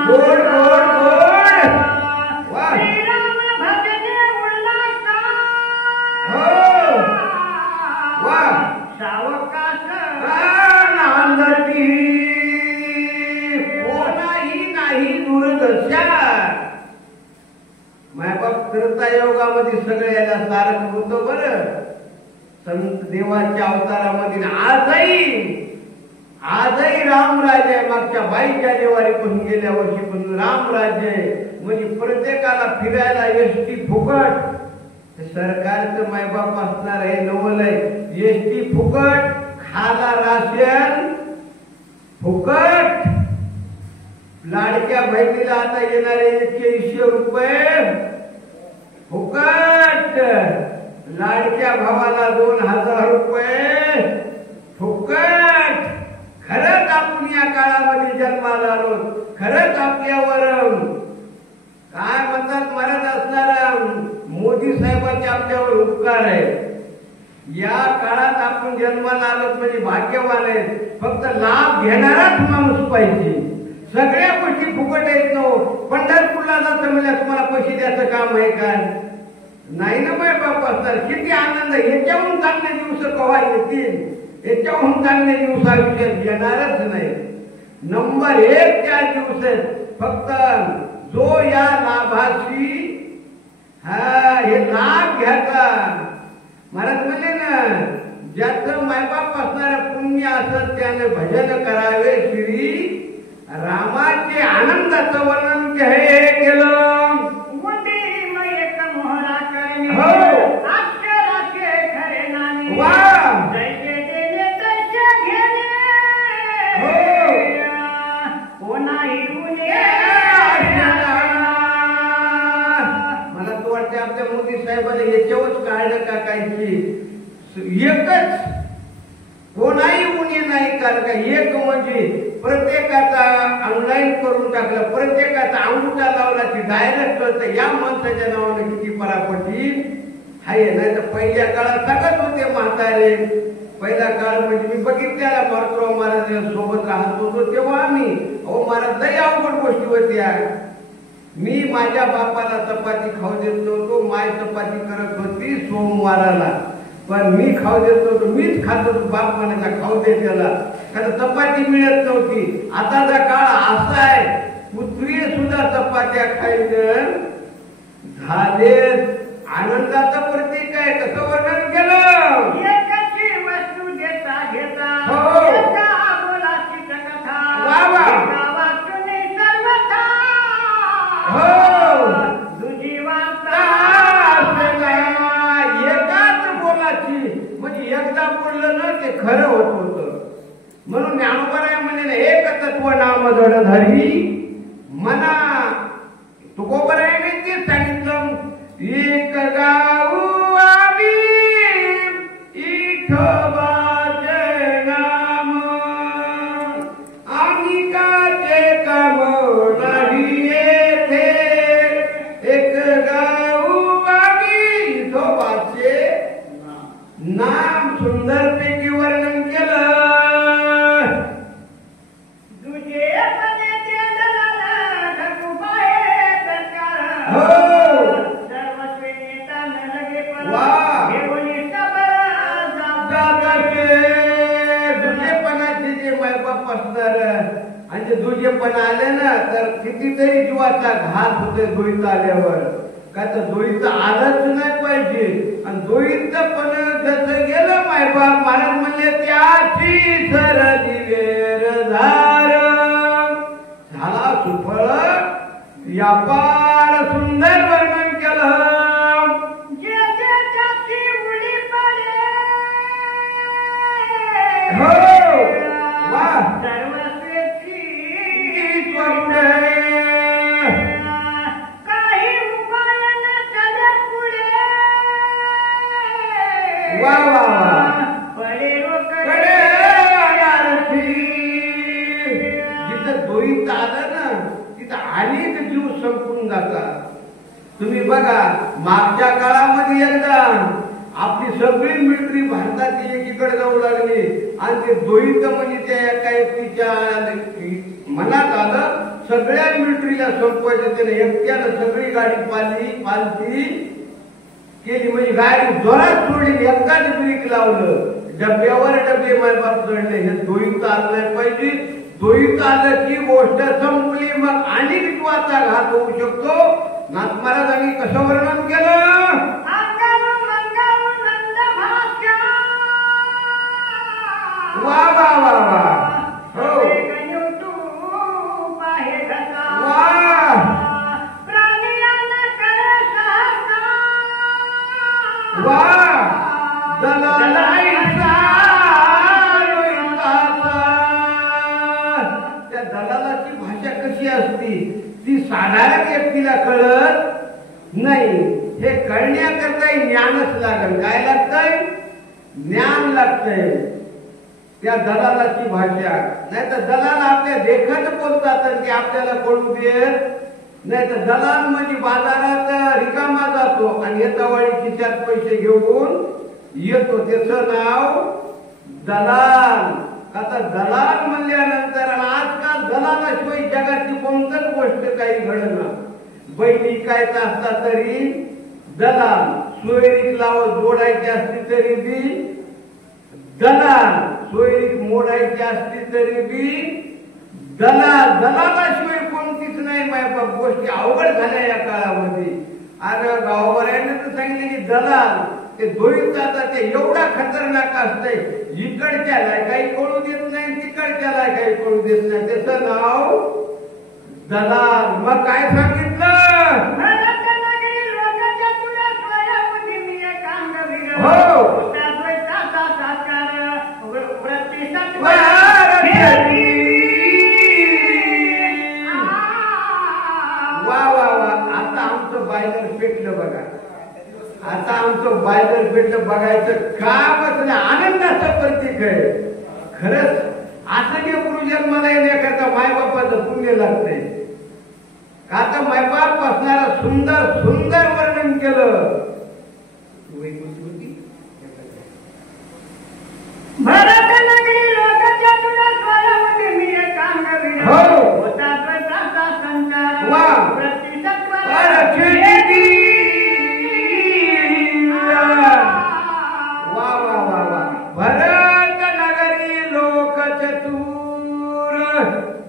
गोड गोड गोड. वा श्रीराम भजने उल्हासा, हो वा सावकाश नांदती. कोणाही नाही दुर्दशा. मायबाप त्रेतायुगामध्ये सगळे याला सारखं होतं बरं. संत देवाच्या अवतारामध्ये आजही रामराज्य आहे. मागच्या 22 जानेवारीपासून गेल्या वर्षीपासून रामराज्य आहे. म्हणजे प्रत्येकाला फिरायला एसटी फुकट. सरकारचं मायबाप असणार हे नवल आहे. एसटी फुकट, खाला राशन फुकट. लाडक्या बहिणीला आता येणारे 100 रुपये फुकट. लाडक्या भावाला 2000 रुपये फुकट. खरंच आपण या काळामध्ये जन्माला आलो. खरंच आपल्यावर काय म्हणतात मरत असणारा मोदी साहेबांचे आपल्यावर उपकार आहे. या काळात आपण जन्माला आलो म्हणजे भाग्यवान आहे. फक्त लाभ घेणाराच माणूस पाहिजे. सगळ्या गोष्टी फुकट आहेत. नो पंढरपूरला जातं म्हणजे तुम्हाला पैसे द्यायचं काम आहे का? नाही ना बाय बाप असणार. किती आनंद. याच्याहून चांगले दिवस कवा येतील? याच्याहून चांगले दिवस आयुष्यात येणारच नाही. नंबर 1 त्या दिवसात फक्त जो या लाभाशी हे लाभ घ्यायचा. महाराज म्हणले ना, ज्याचं मायबाप असणारं पुण्य असत त्याने भजन करावे श्री रामाचे. आनंदाचं वर्णन हे केलं. हो अक्षराचे खरे नाणे, वा जैसे देणे तसे घेणे, हो कोणाही उणे. मला तो वाटते आपल्या मोदी साहेबांनी याच्यावरच काढलं का कायची. एकच कोणाही उणे नाही. कारण का एक म्हणजे प्रत्येकाचा ऑनलाईन करून टाकलं. प्रत्येकाचा अंगठा लावला की डायरेक्ट कळतं या माणसाच्या नावाने किती परापटी आहे. नाही तर पहिल्या काळात सगळ्यात होते म्हातारे. पहिला काळ म्हणजे मी बघितलेला मारुतीराव महाराज सोबत राहत होतो तेव्हा आम्ही महाराज लय अवघड गोष्टी होत्या. मी माझ्या बापाला चपाती खाऊ देत नव्हतो. माय चपाती करत होती सोमवाराला, पण मी खाऊ देत नव्हतो. मीच खात होतो. बाप म्हणायचा खाऊ दे त्याला, कारण चपाती मिळत नव्हती. आताचा काळ असा आहे पुत्री सुद्धा चपात्या खायचं झाले. आनंदाचं प्रतीक आहे. कसं वर्णन केलं? एकाची वस्तू देता घेता, हो. एका बोलाची कथा, वा वा. एका वाचूने सर्वथा, हो तुझी वार्ता एकाच बोलाची. म्हणजे एकदा बोललं ना ते खरं होत होतं. म्हणून ज्ञानोबराय म्हणे एक तत्व नाम जडधरी मना. तुकोबरायने ते सांगितलं. एक गाऊ आम्ही इठोबाचे नाम, आम्ही काचे काम नाही येथे. एक गाऊ आम्ही इठोबाचे नाम. सुंदरपैकी वर्णन केलं. तुझे पणे ते दलाला ढकुबाहे सरकार, हो सर्वस्वी नेता न लगे पर, वा. घेऊनी सबळ जागाचे दुजेपणाचे जे मायबाप असणार आणि ते दुजेपण आले ना तर कितीतरी जीवाचा घात होते दोईत आल्यावर. का तर दोईत आलंच नाही पाहिजे. आणि दोईतपण जसं गेलं मायबाप महाराज म्हणले त्याची सर दिवेर झार झाला सुफळ. व्यापार सुंदर वर्णन केलं. जे जे त्याची उडी पडे, हो वा सर्वस्वेची स्वप्न. काही उपाय न चले पुढे, वा वा वा. पडे रोकडे जिथं द्वैत आलं ना तिथं अनेक जीव संपून जातात. तुम्ही बघा मागच्या काळामध्ये एकदा आपली सगळी मिलिटरी भारताची एकीकडे जाऊ लागली आणि ते द्वैत म्हणजे त्या एका व्यक्तीच्या मनात आलं सगळ्या मिलिटरीला संपवायचं. त्याने एकट्यानं सगळी गाडी पालती केली म्हणजे गाडी जोरात सोडली. एकदाच ब्रेक लावलं डब्यावर डबे मायबाप चढले. हे द्वैत आलं पाहिजे. द्वैत आलं की गोष्ट संपली मग अनेक जीवाचा घात होऊ शकतो. नाथ महाराजांनी कसं वर्णन केलं. वा वा वा वा. हो वा त्या दलालाची भाषा कशी असती ती साधारण व्यक्तीला कळत नाही. हे कळण्याकरता ज्ञानच लागल. काय लागतंय. ज्ञान लागतंय. त्या दलालाची भाषा नाही तर दलाल आपल्या देखत बोलतात आणि ते आपल्याला कळू देत नाही. तर दलाल म्हणजे बाजारात रिकामा जातो आणि येतावाळी खिशात पैसे घेऊन येतो. त्याचं नाव दलाल. आता दलाल म्हणल्यानंतर आजकाल दलालाशिवाय जगातली कोणतीच गोष्ट काही घडना. बैल विकायचा असता तरी दलाल. सोयरीक लावत जोडायची असली तरी बी दलाल. सोयरीक मोडायची असली तरी बी दलाल. दलालाशिवाय कोणतीच नाही. मायबाप गोष्टी अवघड झाल्या या काळामध्ये. अरे गावकऱ्यांनी तर सांगितले की दलाल ते द्वैत जातात. ते एवढा खतरनाक असतंय. इकडच्याला काही कळू देत नाही तिकडच्याला काही कळू देत नाही. त्याचं नाव दलाल. मग काय सांगितलं. हो वा वा वा. आता आमचं बायलर पेटलं बघा. आता आमचं बायलर पेटलं बघायचं कामच नाही. आनंदाचं प्रतीक आहे. खरंच असं जे गुरुजन्माला येण्याकरता मायबापाचं पुण्य लागतंय. आता मायबाप असणारा सुंदर सुंदर वर्णन केलं.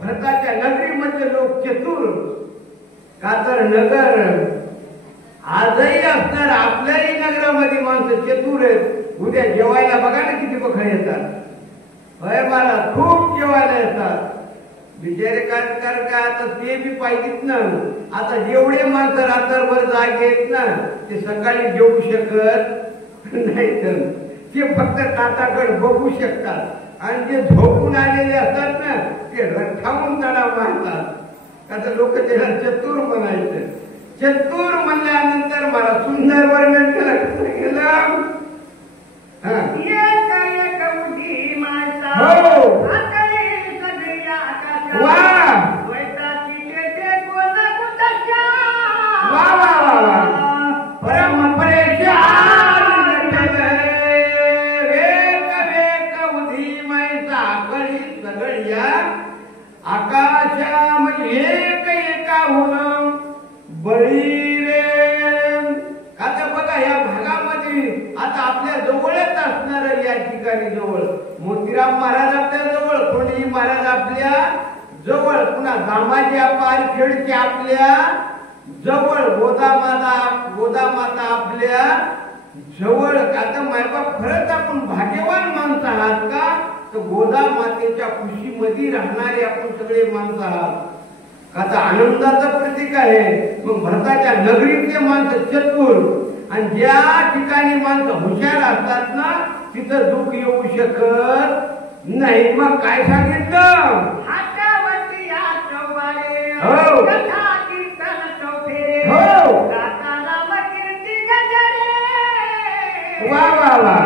भरताच्या नगरीमध्ये लोक चतुर. का तर नगर आजही असणार. आपल्याही नगरामध्ये माणसं चतुर आहेत. उद्या जेवायला बघा ना किती बखर येतात. होय मला खूप जेवायला येतात. बिचारे कारण काय आता ते बी पाहिजेत ना. आता जेवढे माणसं रात्रभर जागे आहेत ना ते सकाळी जेवू शकत नाही. तर ते फक्त ताटाकडे बघू शकतात. आणि जे झोपून आलेले असतात ना ते रट्टावून तडा मारतात. आता लोक त्याला चतुर म्हणायचं. चतुर म्हणल्यानंतर मला सुंदर वर्णन केलं. कसं केलं. आकाशा म्हणजे एक एकाहून बळी रे. आता बघा या भागामध्ये आता आपल्या जवळच असणार या ठिकाणी जवळ मोतीराम महाराज आपल्या जवळ. कोणी महाराज आपल्या जवळ. पुन्हा दामाजी पारखेडचे आपल्या जवळ. गोदामाता आपल्या जवळ. आता मायबाप खरंच आपण भाग्यवान माणसं आहात का. तर गोदा मातेच्या खुशीमध्ये राहणारे आपण सगळे माणसं आहात. आता आनंदाचं प्रतीक आहे. मग भरताच्या नगरीतले माणसं चतुर आणि ज्या ठिकाणी माणसं हुशार असतात ना तिथं दुःख येऊ शकत नाही. मग काय सांगितलं. वा वा वा.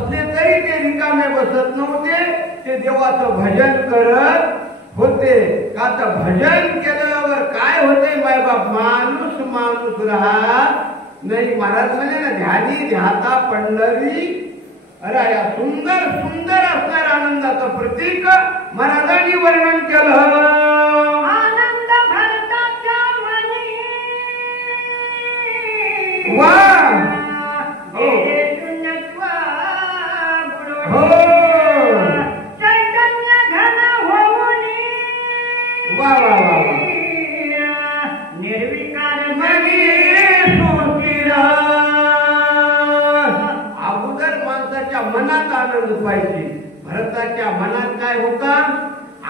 बसले तरी ते रिकामे बसत नव्हते, ते देवाचं भजन करत होते. का तर भजन केल्यावर काय होते मायबाप, माणूस माणूस राहत नाही. महाराज म्हणे ना, ध्यानी ध्याता पंढरी. अरे या सुंदर सुंदर असणार आनंदाचं प्रतीक महाराजांनी वर्णन केलं. आनंद भरताच्या मनी वा शून्यत्व हो चैतन्य घन होऊन वा वा वा निर्विकार मनी सुखीरा. अगोदर माणसाच्या मनात आनंद पाहिजे. भरताच्या मनात काय होता,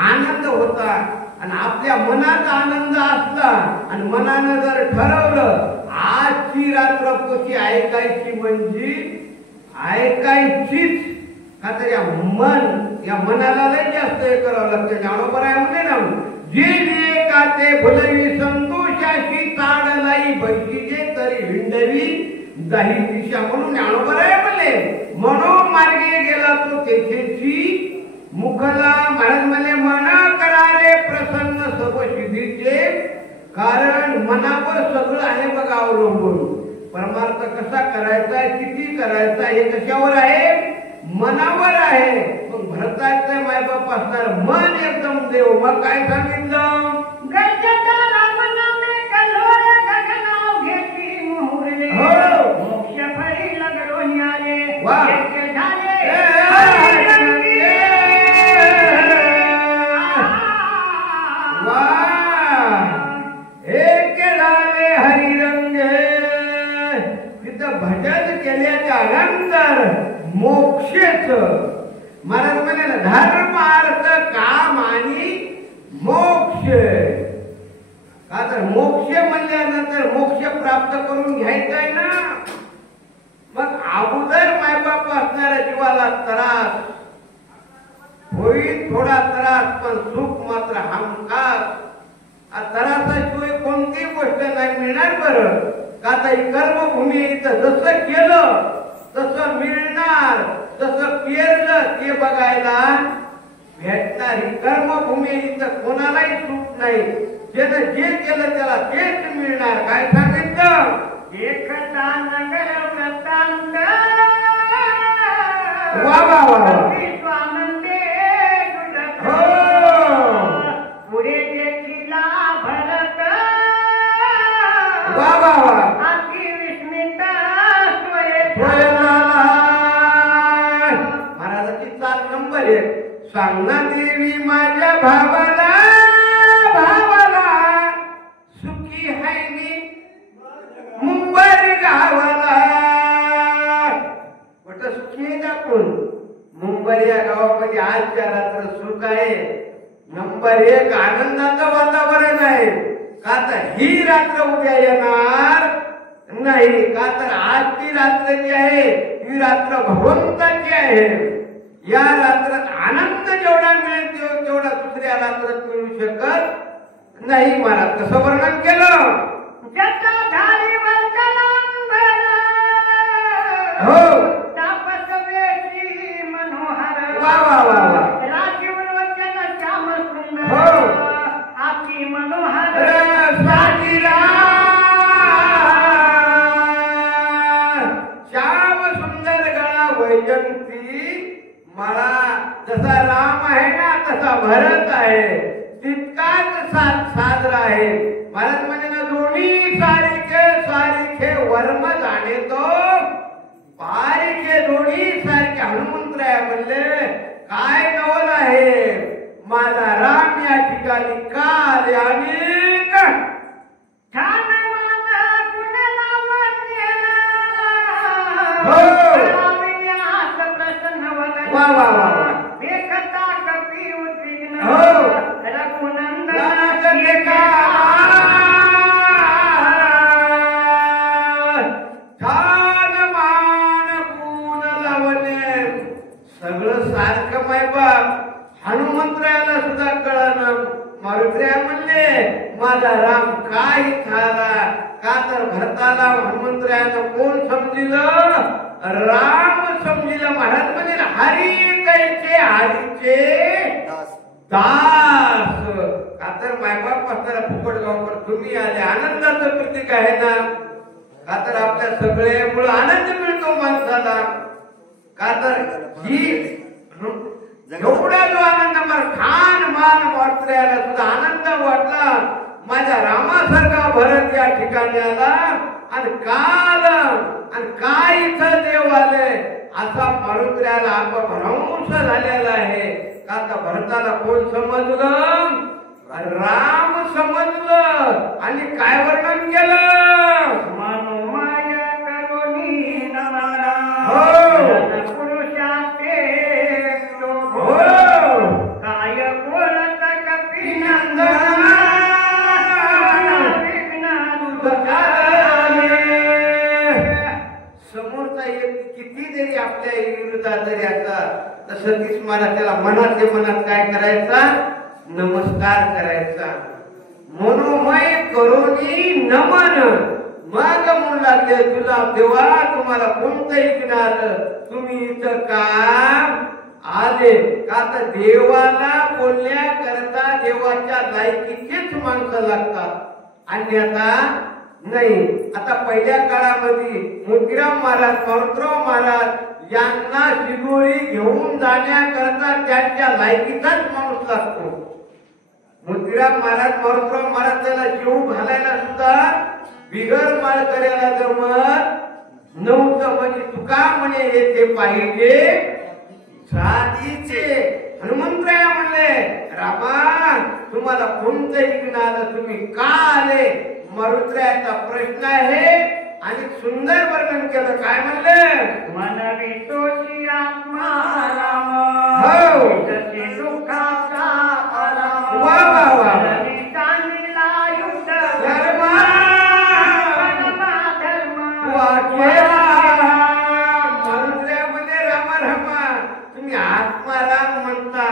आनंद होता. आणि आपल्या मनात आनंद असला आणि मनानं जर ठरवलं आजची रात्र पोची ऐकायची म्हणजे ऐकायचीच, का तर या मनाला लय जास्त हे करावं लागतं. ज्ञानोबा आहे म्हणजे ना, जे जे का ते भुलवी संतोषाशी ताडलाई बैठीचे तरी हिंडवी जाही दिशा. म्हणून ज्ञानोबा आहे म्हणले, मनोमार्गे गेला तो तेथेची मुखला. महाराज म्हणे, मन करारे प्रसन्न सबसिद्धीचे. कारण मनावर सगळं आहे बघा अवलंबून. परमार्थ कसा करायचा, किती करायचा हे कशावर आहे, मनावर आहे. मग भरताचं मायबाप असणार मन एकदम देव. मग काय सांगितलं, गरजेचा राम नामे कल्लोळ गगनाव घेती मोहरले. मोक्ष फळी लगडून आले. वा. येथे झाले भजन केल्याच्या नंतर मोक्षेच. महाराज म्हणे ना, धर्म अर्थ काम आणि मोक्ष. का तर मोक्ष म्हणल्यानंतर मोक्ष प्राप्त करून घ्यायचा आहे ना. मग अगोदर मायबाप असणाऱ्या जीवाला त्रास होईल, थोडा त्रास, पण सुख मात्र हमखास. त्रासाशिवाय कोणतीही गोष्ट नाही मिळणार. बरं का तर कर्मभूमी इथं जसं केलं तसं मिळणार, तसं पेरलं ते बघायला भेटणार. ही कर्मभूमी इथं कोणालाही सुट नाही. ज्यानं जे केलं त्याला तेच मिळणार. काय सांगितलं, एकता नगर व्रतांग वा वा वा स्वानंदे हो पुढे देखीला भरत वा वा वा अति विस्मित महाराजाची 4 नंबर 1. सांगना देवी माझ्या भावाला, भावाला सुखी हाय मी मुंबई गावाला. कुठं सुखी आहे का कोण, मुंबई या गावामध्ये आजच्या रात्र सुख आहे. नंबर 1 आनंदाचं वातावरण आहे. का तर ही रात्र उद्या येणार नाही. का तर आजची रात्र जी आहे ही रात्र भगवंताची आहे. या रात्रात आनंद जेवढा मिळेल तेवढा दुसऱ्या रात्रात मिळू शकत नाही. मला कसं वर्णन केलं, जटाधारी वल्कलांबर हो तापस वेशी मनोहर वा वा वा वा राजीव लोचन श्याम सुंदर हो. अति मनोहर श्याम सुंदर गळा वैजंती. मला जसा राम आहे ना तसा भरत आहे, तितकाच साजरा आहे. महाराज म्हणे ना, दोन्ही सारिखे सारिखे वर्म जाणे तो पारिखे. दोन्ही सारखे हनुमंतराय म्हणले, काय नवल आहे माझा राम या ठिकाणी का आले. आणि छान मान गुण लावण्य हो. प्रसन्न वदन वा वा वा वा देखता कपी उद्विग्न हो. रघुनंदन देखा छान मान गुण लावणे सगळं सारखं मायबाप. हनुमंतरायाला सुद्धा कळलं. मारुतीराय म्हणले, माझा राम काय झाला. का तर भरताला हनुमंतरायानं कोण समजिलं, राम समजिलं. महाराज म्हणे हरी कैचे हरीचे दास. का तर मायबाप असणारा फुकटगावकर तुम्ही आले, आनंदाचं प्रतीक आहे ना. का तर आपल्या सगळे मुळे आनंद मिळतो माणसाला. का तर ही एवढा जो आनंद मला खान मान वाटल्याला सुद्धा आनंद वाटला. माझ्या रामासारखा भरत या ठिकाणी आला आणि काल आणि काय इथं देव आले असा मारुत्र्याला अपभ्रंश झालेला आहे. का तर भरताला कोण समजलं? राम समजलं आणि काय वर्णन केलं? मनोमय करुणी नमना पुरुषाते काय बोलत कपिनंदन समोरचा एक किती जरी आपल्या विरोधात जरी आता तर सतीश महाराज त्याला मनातल्या मनात काय करायचा? नमस्कार करायचा. मनोमय करुणी नमन. मग म्हणू लागले तुला देवा तुम्हाला कोणतं ऐकणार? तुम्ही इथं का आले? का तर देवाला बोलण्याकरता देवाच्या लायकीचीच माणसं लागतात, अन्यथा नाही. आता पहिल्या काळामध्ये मोतीराम महाराज मारुतराव महाराज यांना शिदोरी घेऊन जाण्याकरता त्यांच्या लायकीचाच माणूस लागतो. मोतीराम महाराज मारुतराव महाराज त्याला जीव घालायला सुद्धा बिगर माळ करायला जमत नव्हतं. म्हणजे तुका म्हणे येथे पाहिजे साधीचे. हनुमंतराया म्हणले रामा तुम्हाला कोणतं ऐकणार? तुम्ही का आले? मारुत्र्याचा प्रश्न आहे आणि सुंदर वर्णन केलं. काय म्हणले? मनवी तोची आत्मा राम हो तसे दुःखाचा आराम. वा वा वा चांदीला युद्ध धर्म धर्म मारुत्र्यामध्ये रामा रामा तुम्ही आत्माराम म्हणता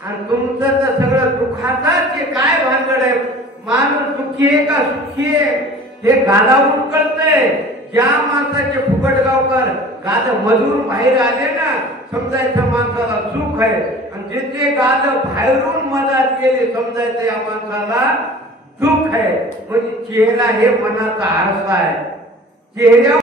आणि तुमचं तर सगळं दुःखाचाच काय भानगड आहे? माणूस दुःखी आहे का सुखी आहे हे गादावून कळतंय. ज्या माणसाचे फुकटगावकर गाद मधून बाहेर आले ना समजायचं माणसाला सुख आहे, आणि जे जे गाद बाहेरून मधात गेले समजायचं या माणसाला दुःख आहे. म्हणजे चेहरा हे मनाचा आरसा आहे. चेहऱ्या